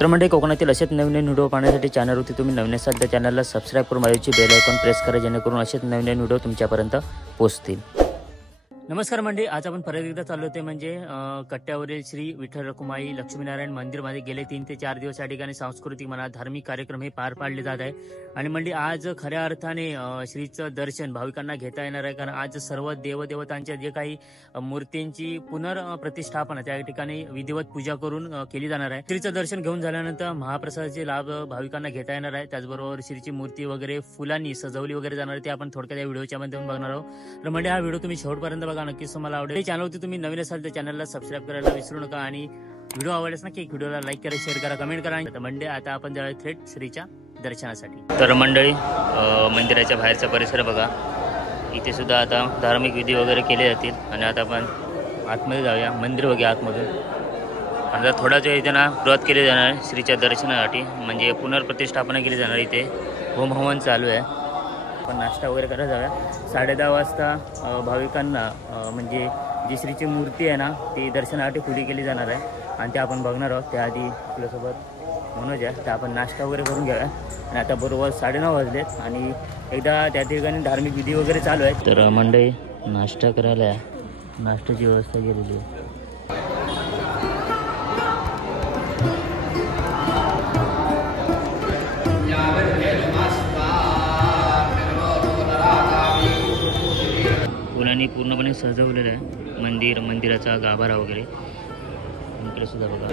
तर म्हणजे कोकणातील असेच नवीन व्हिडिओ पाहण्यासाठी चॅनलवरती तुम्ही नवीन असाल तर चॅनलला सबस्क्राईब करून बाजूची बेल आयकॉन प्रेस करा, जेणेकरून असेच नवीन व्हिडिओ तुमच्यापर्यंत पोहोचतील. नमस्कार मंडळी, आज आपण परत एकदा चाललो होते म्हणजे कट्ट्यावरील श्री विठ्ठल रखुमाई लक्ष्मीनारायण मंदिरमध्ये गेले 3 ते 4 दिवस या ठिकाणी सांस्कृतिक म्हणा धार्मिक कार्यक्रम हे पार पाडले जात आहे. आणि मंडळी आज खऱ्या अर्थाने श्रीचं दर्शन भाविकांना घेता येणार आहे, कारण आज सर्व देवदेवतांच्या जे काही मूर्तींची पुनर्प्रतिष्ठापना त्या ठिकाणी विधिवत पूजा करून केली जाणार आहे. श्रीचं दर्शन घेऊन झाल्यानंतर महाप्रसादाचे लाभ भाविकांना घेता येणार आहे. त्याचबरोबर श्रीची मूर्ती वगैरे फुलांनी सजवली वगैरे जाणार आहे, ते आपण थोडक्यात या व्हिडिओच्या माध्यमातून बघणार आहोत. तर म्हणजे हा व्हिडिओ तुम्ही शेवटपर्यंत बघा, नक्कीच तुम्हाला आवडेल. चॅनलवरती तुम्ही नवीन असाल तर चॅनलला सबस्क्राईब करायला विसरू नका आणि व्हिडिओ आवडल्यास नक्की व्हिडिओला लाईक करा, शेअर करा, कमेंट करा. तर म्हणजे आता आपण जाऊया थेट श्रीच्या दर्शनासाठी. तर मंडळी मंदिराच्या बाहेरचा परिसर बघा, इथे सुद्धा आता धार्मिक विधी वगैरे केले जातील. आणि आता आपण आतमध्ये जाऊया, मंदिर बघूया आतमधून. आता थोडाच वेळ इथे ना सुरुवात केली जाणार श्रीच्या दर्शनासाठी, म्हणजे पुनर्प्रतिष्ठापना केली जाणार. इथे होम हवन चालू आहे. आपण नाश्ता वगैरे करायला जाऊया. 10:30 वाजता भाविकांना म्हणजे जी श्रीची मूर्ती आहे ना ती दर्शनासाठी खुली केली जाणार आहे आणि ते आपण बघणार आहोत. त्याआधी आपल्यासोबत मनोज आहे, तर आपण नाश्ता वगैरे करून घ्याव्या. आणि आता बरोबर 9:30 वाजलेत आणि एकदा त्या ठिकाणी धार्मिक विधी वगैरे चालू आहेत. तर मंडळी नाश्ता करायला नाश्त्याची व्यवस्था केलेली आहे. फुलांनी पूर्णपणे सजवलेलं आहे मंदिराचा गाभारा वगैरे. इकडे सुद्धा बघा.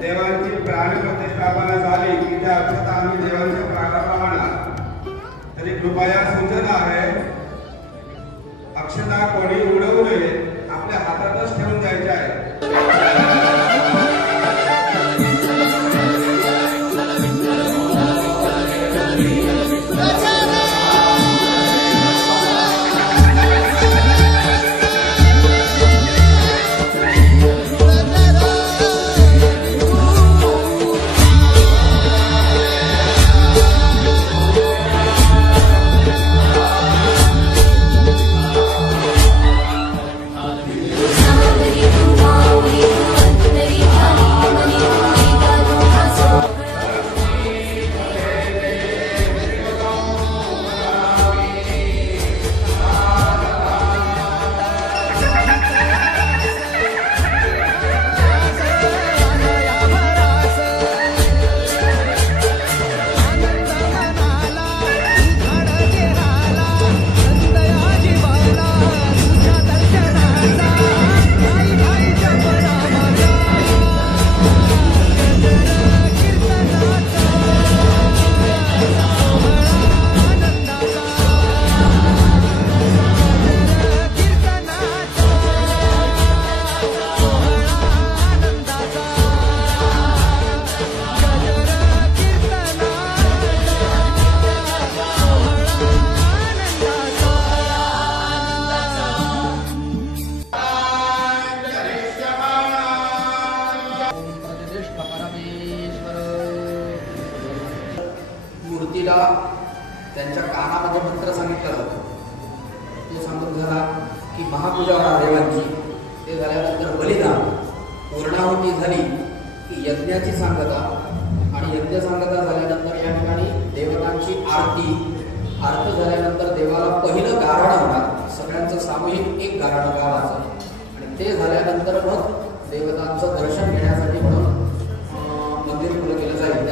देवांची प्राणप्रतिष्ठापना झाली की त्या अक्षता आम्ही देवांच्या प्राणाला म्हणा, तरी कृपया सूचना आहे, अक्षता कोणी उडवू नये, आपल्या हातातच ठेवून जायचे आहे. मूर्तीला त्यांच्या कानामध्ये मंत्र सांगितलं जातं. ते सांगून झाला की महापूजा होणार देवांची. ते झाल्यानंतर बलिदान पूर्णाहुती झाली की यज्ञाची सांगता, आणि यज्ञ सांगता झाल्यानंतर या ठिकाणी देवतांची आरती झाल्यानंतर देवाला पहिलं गारणं होणार. सगळ्यांचं सामूहिक एक गारणं गावाचं. आणि ते झाल्यानंतर मग देवतांचं दर्शन घेण्यासाठी म्हणून मंदिर खुलं केलं जाईल.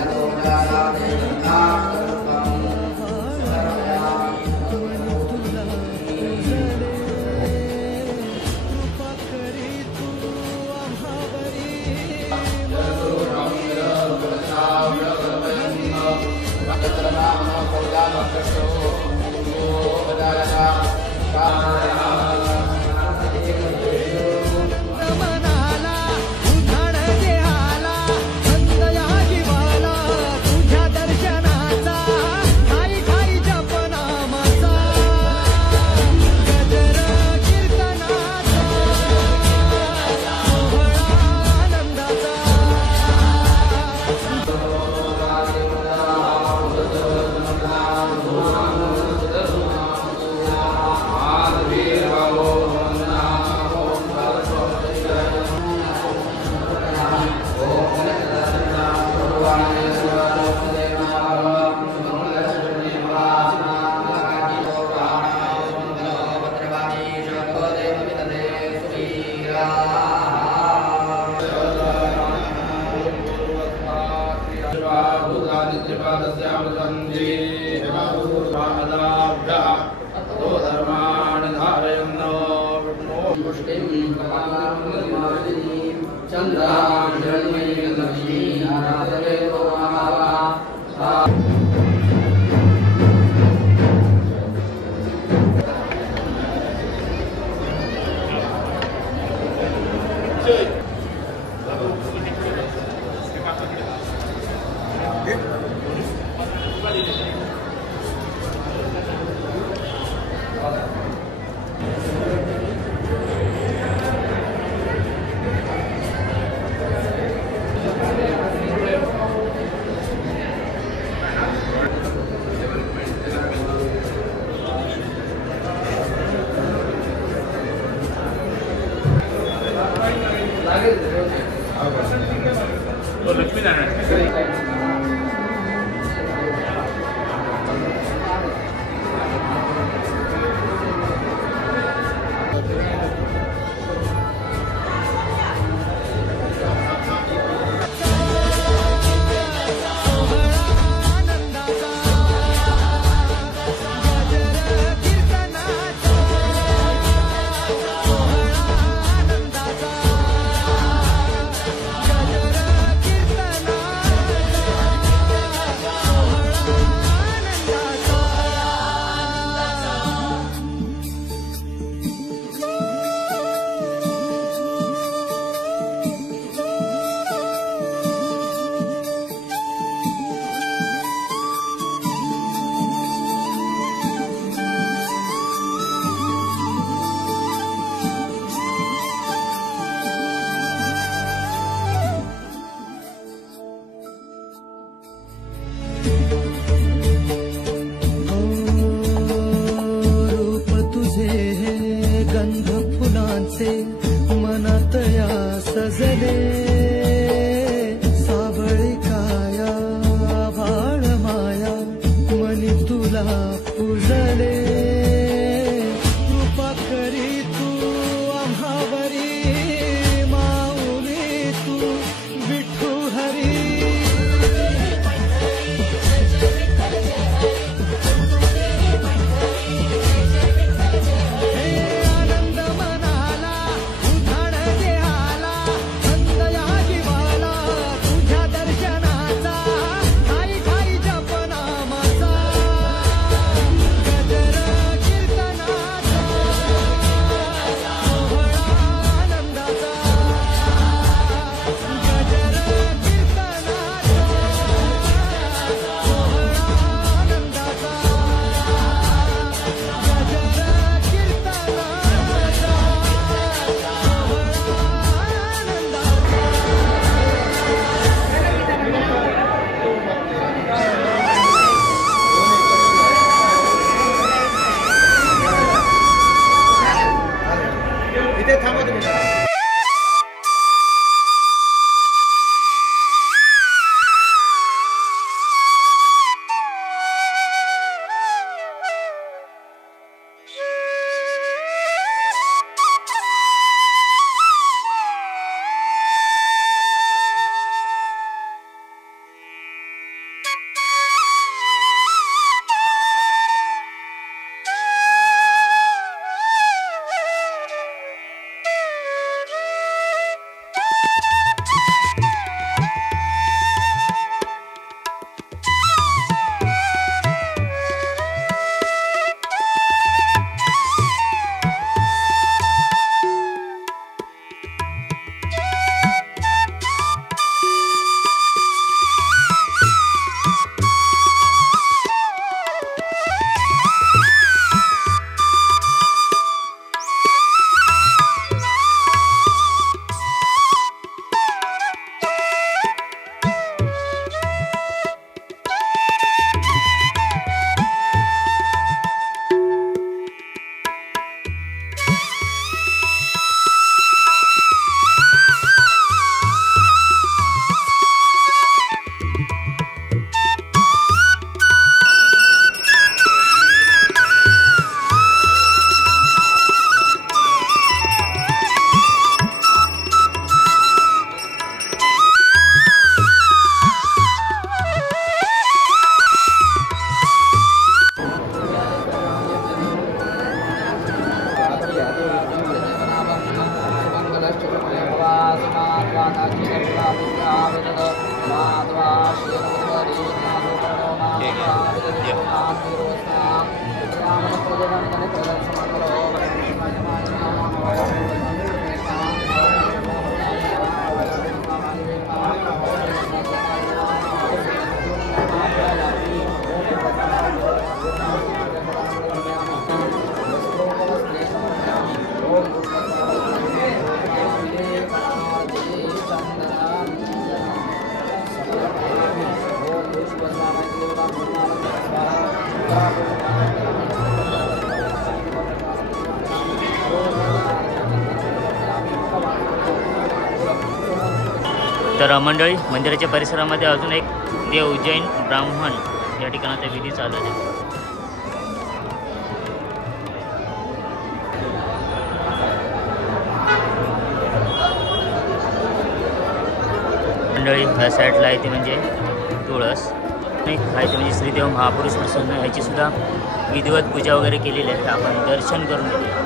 आनंद मनाला उधाण देहाला तर मंडळी मंदिराच्या परिसरामध्ये अजून एक देव जैन ब्राह्मण या ठिकाणाचा विधी चालू आहे. मंडळी ह्या साईडला आहे ते म्हणजे तुळस आहे ते म्हणजे श्रीदेव महापुरुष प्रसन्न ह्याची सुद्धा विधिवत पूजा वगैरे केलेली आहे. आपण दर्शन करून घेऊया.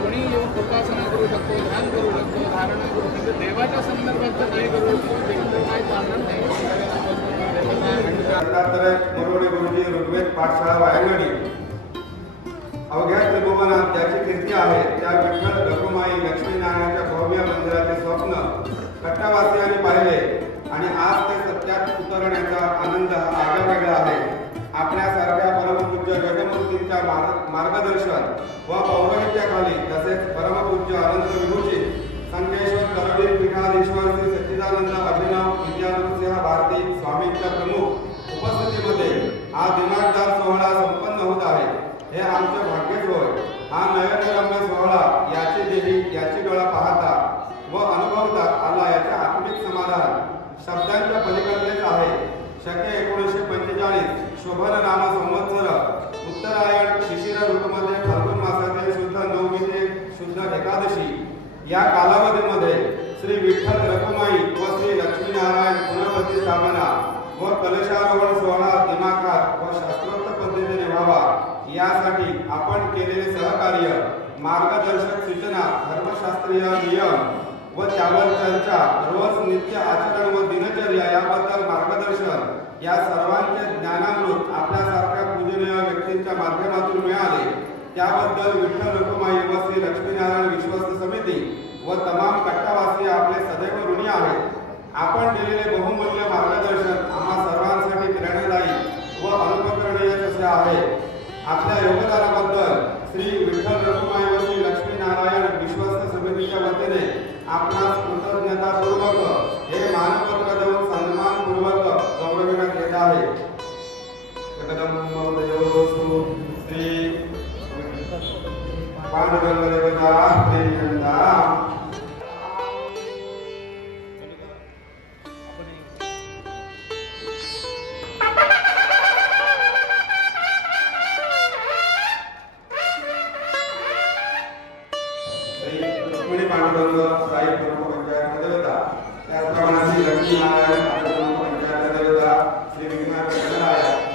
कोणी येऊन कृपासना करू शकतो, ध्यान करू शकतो, धारणा करू शकतो. देवाच्या संदर्भात काही करू शकतो, काय चालणार नाही. मोरवडे गुरुजी ऋग्वेद पाठशाळा वायंगणी अवघ्या त्रिभुवनात ज्याची कीर्ती आहे त्या विठ्ठल रघुमाई लक्ष्मीनारायणाच्या भव्य मंदिराचे स्वप्न कट्टावासियांनी पाहिले आणि आज ते सत्यात उतरण्याचा आनंद हा आगळावेगळा आहे. आपल्यासारख्या परमपूज्य जगमूर्तींच्या मार्गदर्शन व पौरोहित्याखाली तसेच परमपूज्य अनंत विभूषित संकेश्वर करवीर पीठाधीश्वर श्री सच्चिदानंद अभिनव विद्यानृसिंह भारती स्वामींच्या प्रमुख उपस्थितीमध्ये हा दिनाटदार सोहळा संपन्न होत आहे. हे आमचे भाग्यच होय. हा नयनरम्य सोहळा याची देवी याची डोळा पाहता व अनुभवता आला याचे आत्मिक समाधान शब्दांच्या पलीकडेच आहे. शके 1945 शोभन नाम संवत्सर उत्तरायण शिशिर ऋतूमध्ये फाल्गुन मासातील शुद्ध नवमी ते शुद्ध एकादशी या कालावधीमध्ये श्री विठ्ठल रखुमाई व श्री लक्ष्मीनारायण पुनर्प्रतिष्ठापना व कलशारोहण सोहळा दिमाखात व शास्त्रोक्त पद्धतीने व्हावा यासाठी आपण केलेले सहकार्य, मार्गदर्शक सूचना, धर्मशास्त्रीय नियम व त्यावर चर्चा, रोज नित्य आचरण व दिनचर्या याबद्दल मार्गदर्शन या सर्वांचे ज्ञानामृत आपल्यासारख्या पूजनीय व्यक्तींच्या माध्यमातून मिळाले त्याबद्दल विठ्ठल रखुमाई व श्री लक्ष्मीनारायण विश्वस्त समिती व तमाम कट्टावासी आपले सदैव ऋणी आहेत. आपण दिलेले बहुमूल्य मार्गदर्शन आम्हा सर्वांसाठी प्रेरणादायी व अनुकरणीय असे आहे. आपल्या योगदानाबद्दल श्री विठ्ठल रखुमाई व श्री लक्ष्मीनारायण विश्वस्त समितीच्या वतीने आपणास कृतज्ञतापूर्वक हे मानपत्र देऊन सन्मानपूर्वक गौरविण्यात येत आहे. जगदंबोदयोस्तु श्री पांडुरंग देवता प्रेयंता पांडुरंग साई पंचायत देवता त्याचप्रमाणे श्री लक्ष्मीनारायण पंचायत देवता श्री विघ्नाथ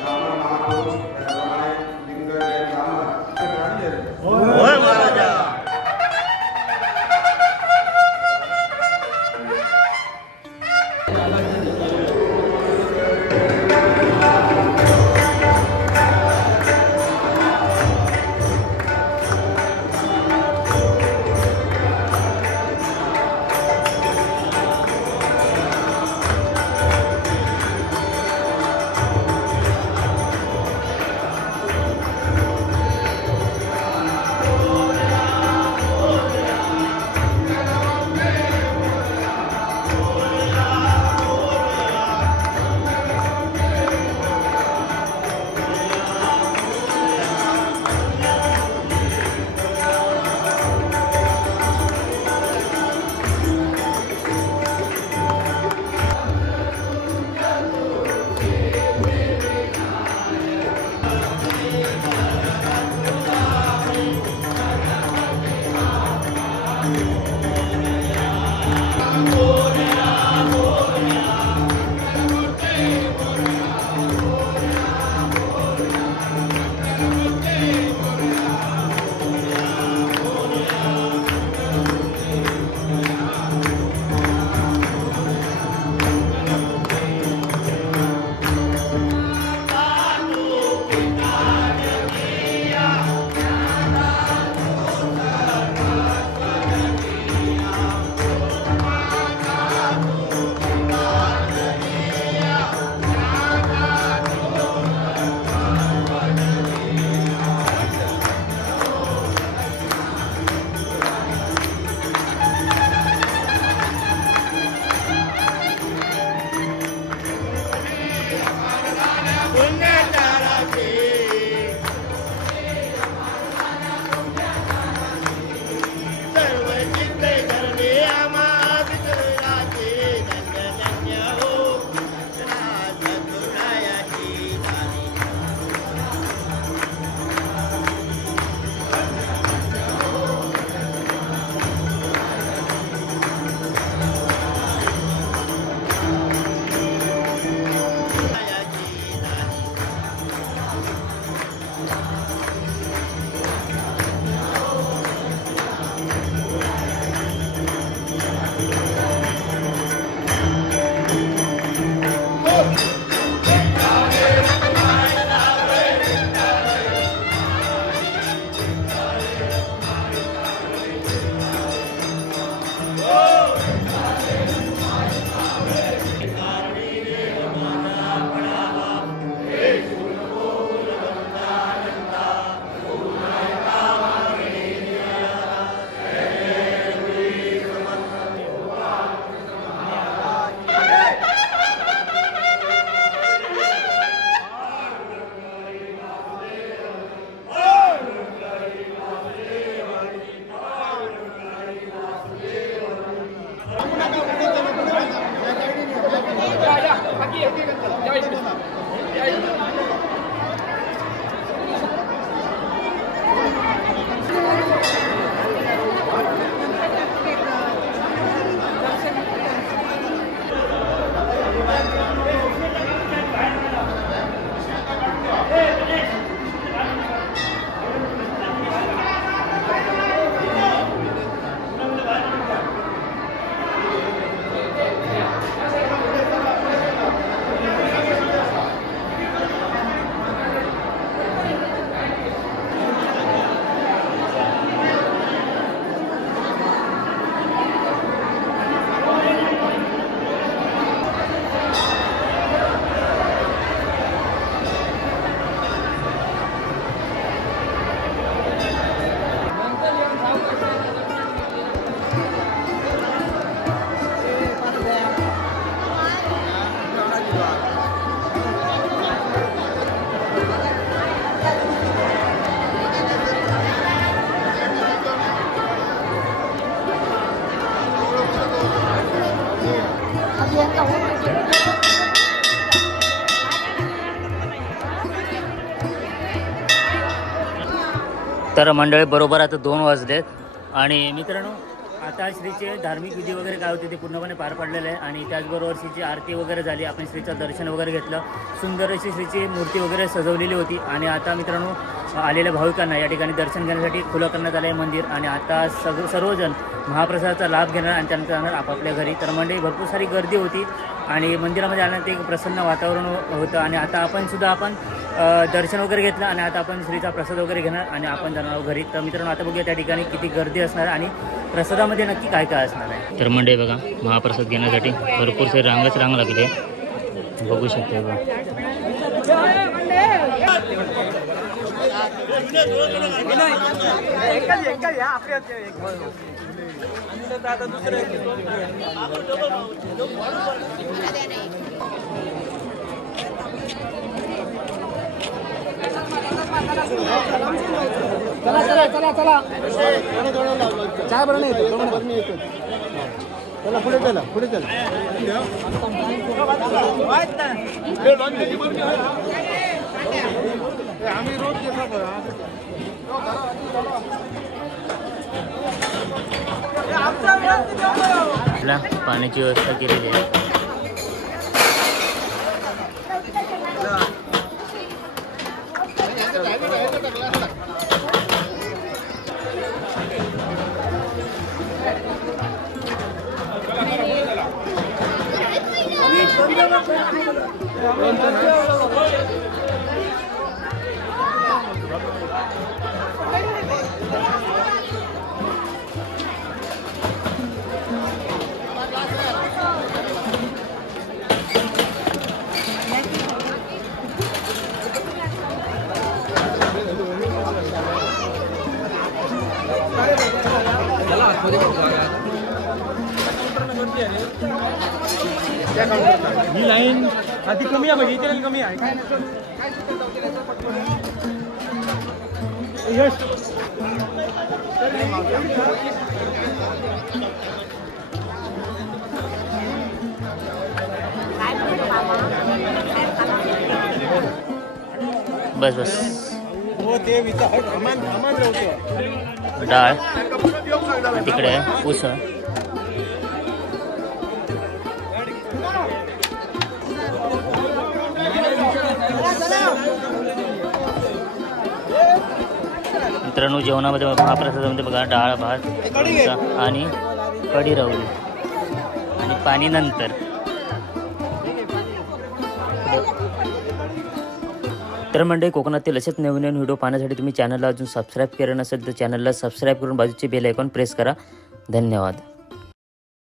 ब्राह्मण महापुरुष त्याचप्रमाणे लिंग जैन ब्राह्मण होय महाराजा. तर मंडळी बरोबर आता 2 वाजलेत आणि मित्रांनो आता श्रीचे धार्मिक विधी वगैरे काय होते ते पूर्णपणे पार पडलेले आहे आणि त्याचबरोबर श्रीची आरती वगैरे झाली. आपण श्रीचं दर्शन वगैरे घेतलं. सुंदर अशी श्रीची मूर्ती वगैरे सजवलेली होती आणि आता मित्रांनो आलेल्या भाविकांना या ठिकाणी दर्शन घेण्यासाठी खुलं करण्यात आलं आहे मंदिर आणि आता सर्वजण महाप्रसादाचा लाभ घेणार आणि त्यानंतर जाणार आपापल्या घरी. तर मंडळी भरपूर सारी गर्दी होती आणि मंदिरामध्ये आल्यानंतर एक प्रसन्न वातावरण होतं आणि आता आपण दर्शन वगैरे घेतलं आणि आता आपण श्रीचा प्रसाद वगैरे घेणार आणि आपण जाणार आहोत घरी. तर मित्रांनो आता बघूया त्या ठिकाणी किती गर्दी असणार आणि प्रसादामध्ये नक्की काय काय असणार आहे. तर मंडळी बघा महाप्रसाद घेण्यासाठी भरपूरसे रांगच रांग लागले बघू शकते बघा. चला चहा बरं नाही चला पुढे चला आम्ही रोज पाण्याची व्यवस्था केलेली आहे. ही लाईन आधी कमी आहे बघ इथे कमी आहे काय यश बस बस हो ते विचार डाळ तिकडे उसळ मित्रांनो जेवणामध्ये महाप्रसादामध्ये बघा डाळ भात आणि कढी रावली आणि पाणी नंतर. तर मंडळी कोकणातील असेच नवीन नवीन व्हिडिओ पाहण्यासाठी तुम्ही चॅनलला अजून सबस्क्राईब केलं नसेल तर चॅनलला सबस्क्राईब करून बाजूचे बेल आयकॉन प्रेस करा. धन्यवाद.